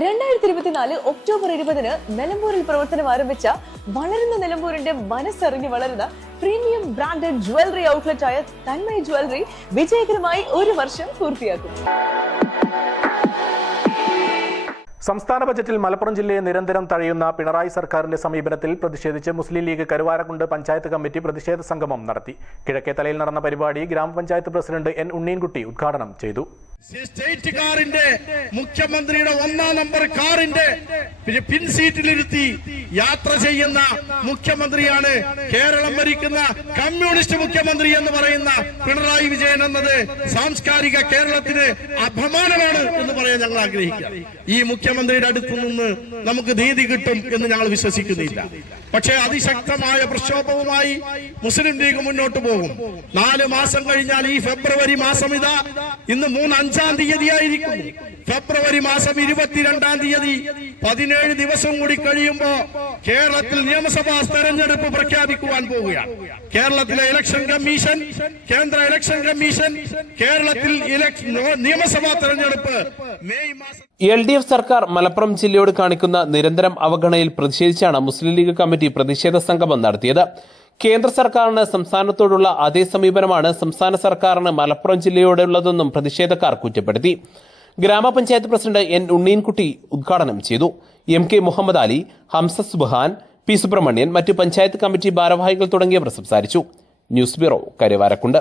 രണ്ടായിരത്തി ഇരുപത്തിനാല് ഒക്ടോബർ ഇരുപതിന് നിലമ്പൂരിൽ പ്രവർത്തനം ആരംഭിച്ച വളരുന്ന നിലമ്പൂരിന്റെ മനസ്സറിഞ്ഞ് വളരുന്ന പ്രീമിയം ബ്രാൻഡഡ് ജ്വല്ലറി ഔട്ട്ലെറ്റ് ആയ തന്മയ ജ്വല്ലറി വിജയകരമായി ഒരു വർഷം പൂർത്തിയാക്കും. സംസ്ഥാന ബജറ്റിൽ മലപ്പുറം ജില്ലയെ നിരന്തരം തഴയുന്ന പിണറായി സർക്കാരിന്റെ സമീപനത്തിൽ പ്രതിഷേധിച്ച് മുസ്ലിം ലീഗ് കരുവാരക്കുണ്ട് പഞ്ചായത്ത് കമ്മിറ്റി പ്രതിഷേധ സംഗമം നടത്തി. കിഴക്കേ തലയിൽ നടന്ന പരിപാടി ഗ്രാമപഞ്ചായത്ത് പ്രസിഡന്റ് എൻ ഉണ്ണീൻകുട്ടി ഉദ്ഘാടനം ചെയ്തു. സ്റ്റേറ്റ് കാറിന്റെ മുഖ്യമന്ത്രിയുടെ ഒന്നാം നമ്പർ കാറിന്റെ പിൻ സീറ്റിലിരുത്തി യാത്ര ചെയ്യുന്ന മുഖ്യമന്ത്രിയാണ്. കേരളം ഭരിക്കുന്ന കമ്മ്യൂണിസ്റ്റ് മുഖ്യമന്ത്രി എന്ന് പറയുന്ന പിണറായി വിജയൻ എന്നത് സാംസ്കാരിക കേരളത്തിന് അപമാനമാണ് എന്ന് പറയാൻ ഞങ്ങൾ ആഗ്രഹിക്കുക. ഈ മുഖ്യമന്ത്രിയുടെ അടുത്തു നിന്ന് നമുക്ക് നീതി കിട്ടും എന്ന് ഞങ്ങൾ വിശ്വസിക്കുന്നില്ല. പക്ഷേ അതിശക്തമായ പ്രക്ഷോഭവുമായി മുസ്ലിം ലീഗ് മുന്നോട്ട് പോകും. നാല് മാസം കഴിഞ്ഞാൽ ഈ ഫെബ്രുവരി മാസം ഇതാ. ഇന്ന് മൂന്ന് അഞ്ചാം തീയതി ആയിരിക്കും ഫെബ്രുവരി മാസം ഇരുപത്തിരണ്ടാം തീയതി പതിനേഴ് ദിവസം കൂടി കഴിയുമ്പോ കേരളത്തിൽ നിയമസഭാ തെരഞ്ഞെടുപ്പ് പ്രഖ്യാപിക്കുവാൻ പോവുകയാണ്. കേരളത്തിലെ ഇലക്ഷൻ കമ്മീഷൻ കേന്ദ്ര ഇലക്ഷൻ കമ്മീഷൻ കേരളത്തിൽ നിയമസഭാ തെരഞ്ഞെടുപ്പ് മെയ് മാസം എൽ ഡി എഫ് സർക്കാർ മലപ്പുറം ജില്ലയോട് കാണിക്കുന്ന നിരന്തരം അവഗണനയിൽ പ്രതിഷേധിച്ചാണ് മുസ്ലിം ലീഗ് കമ്മിറ്റി പ്രതിഷേധ സംഗമം നടത്തിയത്. കേന്ദ്ര സർക്കാരിന് സംസ്ഥാനത്തോടുള്ള അതേ സമീപനമാണ് സംസ്ഥാന സർക്കാരിന് മലപ്പുറം ജില്ലയോടുള്ളതെന്നും പ്രതിഷേധക്കാർ കുറ്റപ്പെടുത്തി. ഗ്രാമപഞ്ചായത്ത് പ്രസിഡന്റ് എൻ ഉണ്ണീൻകുട്ടി ഉദ്ഘാടനം ചെയ്തു. M K Muhammad Ali Hamza Subhan P Subramanian മറ്റു പഞ്ചായത്ത് കമ്മിറ്റി ഭാരവാഹികൾ തുടങ്ങിയവർ സംസാരിച്ചു. News bureau Karuvarakundu.